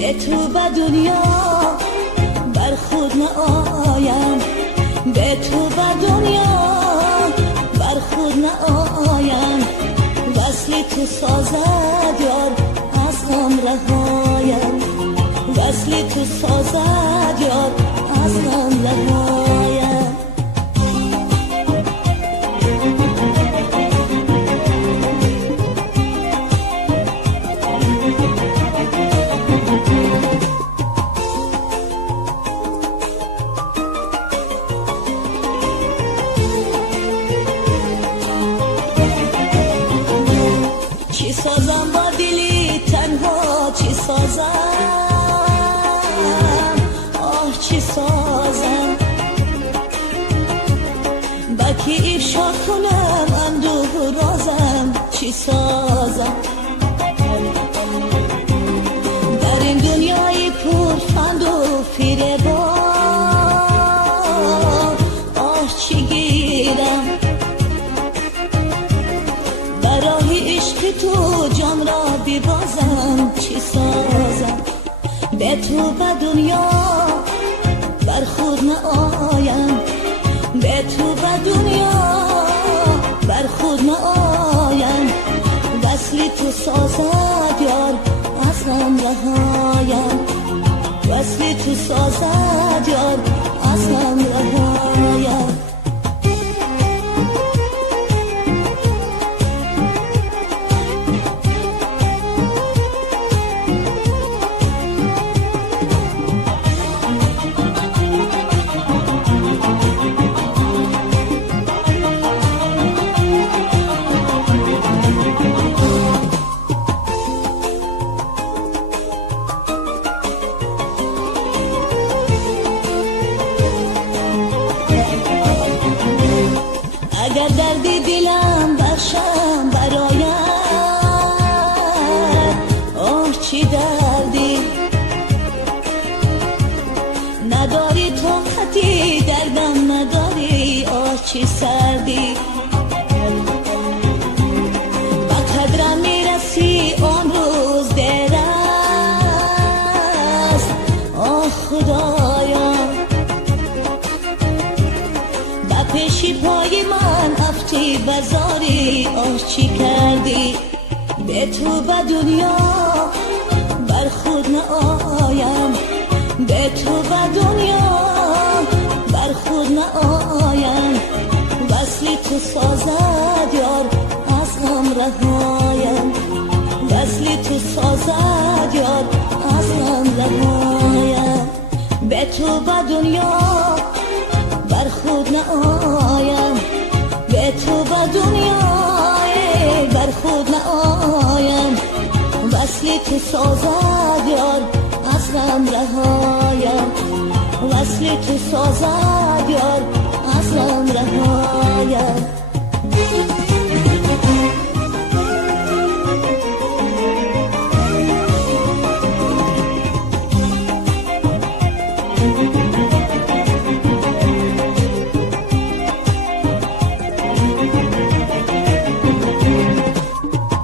به تو به دنیا بر خود نآیم، به تو به دنیا بر خود نآیم. وصل تو سازد یار از غم رهایم، وصل تو سازد یار از غم رهایم. چی سازم با دلی تنها، چی سازم، آه چی سازم، با کی افشا کنم اندوه و رازم، چی سازم. در این دنیای پر فند و فریبا، آه چی گیرم، برای عشق تو جان را ببازم، چی سازم. به تو به دنیا بر خود نآیم، به تو به دنیا بر خود نآیم. وصل تو سازد یار از غم رهایم، وصل تو سازد یار از غم رهایم. اگر دردی دلم برشم برایم، آه چی دردی، نداری طاقتی دردم نداری، آه چی سردی. با قدرم میرسی آن روز دیر است، آه خدایا با پیشی پای من افتی بزاری، آه چی کردی. به تو به دنیا بر خود نآیم، به تو به دنیا بر خود نآیم. وصل تو سازد یار از غم رهایم، وصل تو سازد یار از غم رهایم. به تو به دنیا بر خود نآیم، به تو به دنیا بر خود نآیم. وصل تو سازد یار از غم رهایم، وصل تو سازد یار